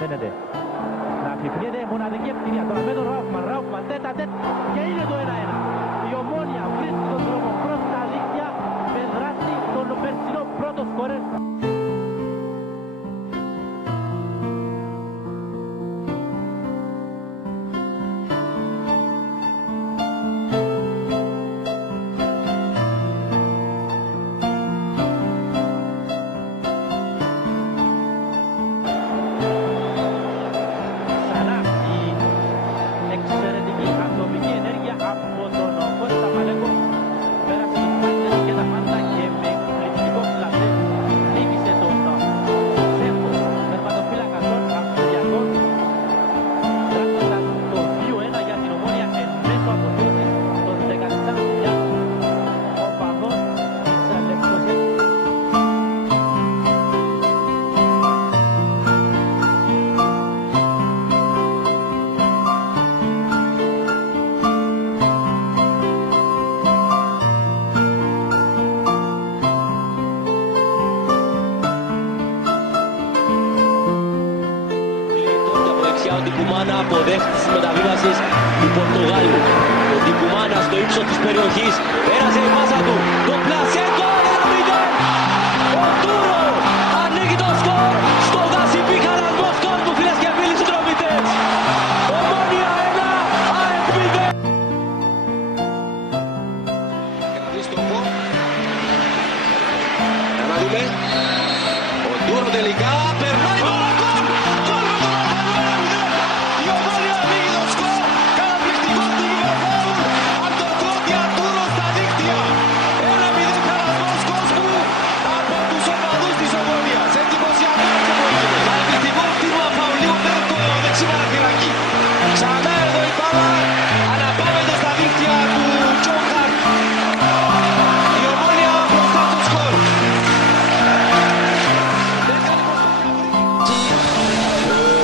Φαίνεται να αφιπνιέται μοναδική ευκαιρία τώρα με τον Ράουφμαν τέτα και είναι το 1-1. Η Ομόνοια βρίσκει τον δρόμο προς τα δίκτυα με δράση τον περσινό πρώτο σκόρερ. Ο Ντικουμάνα αποδέχτης της μεταβίβασης του Πορτογάλου. Ο Ντικουμάνα στο ύψος της περιοχής πέρασε η πάσα του. Το πλασέτο 1-0. Ο Ντούρο ανοίγει το σκορ. Στο δασιπή χαρασμό σκορ του, φίλες και φίλοι συνδρομητές. Ομόνοια 1, ΑΕΚ 0. Χριστόφο. Να δούμε. Ο Ντούρο τελικά περνάει το γκολ. Ξανά εδώ η μπάλα, αναπαύεται στα δίχτυα του Τζόχαρ. Η Ομόνοια μπροστά στο σκορ.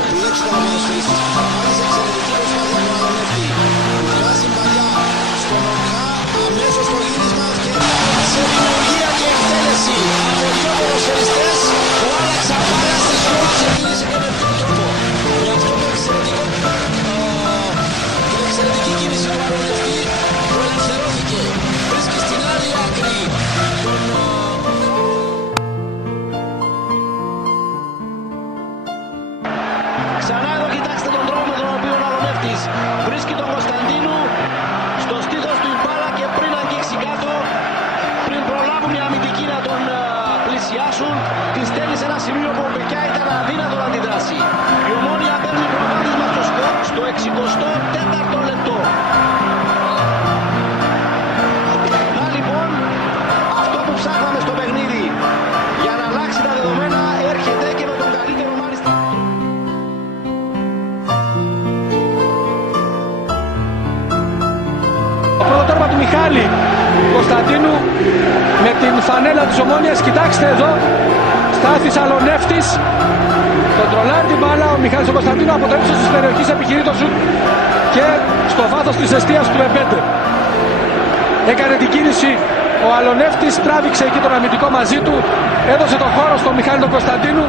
Επιλέξει τα ομοσφαιριστής που θα πάρει σε εξαιρετική προσπάθεια του Αλονεύτη. Που βάζει παλιά στον Οκά, αμέσως στο γύρισμα και σε δημιουργία και εκτέλεση. Από δύο ποδοσφαιριστές που άλλαξαν μπάλα στη ζωή και γύρισε και με τον τρόπο. Με αυτό το εξαιρετικό εξαιρετική κίνηση του Αλονευτή που ελευθερώθηκε. Βρίσκει στην άλλη άκρη τον... Ξανά εδώ κοιτάξτε τον τρόπο με τον οποίο ο Αλονεύτης βρίσκει τον Κωνσταντίνου στο στήθος του η μπάλα και πριν αγγίξει κάτω, πριν προλάβουν οι αμυντικοί να τον πλησιάσουν, τη στέλνει σε ένα σημείο που ο Μπεκιά ήταν αδύνατο να αντιδράσει. Η Ομόνοια παίρνει προβάδισμα στο σκορ στο 64ο λεπτό. Να λοιπόν, αυτό που ψάχναμε στο παιχνίδι για να αλλάξει τα δεδομένα έρχεται και με τον καλύτερο μάλιστα. Το πρώτο τέρμα του Μιχάλη Κωνσταντίνου με την φανέλα της Ομόνοιας. Κοιτάξτε εδώ, Στάθης Αλονεύτης, κοντρολάρει την μπάλα. Ο Μιχάλης ο Κωνσταντίνου από το ύψος της περιοχής επιχειρεί το σουτ και στο βάθος της εστίας του Εμπέντε. Έκανε την κίνηση ο Αλονεύτης, τράβηξε εκεί τον αμυντικό μαζί του, έδωσε τον χώρο στον Μιχάλη τον Κωνσταντίνου.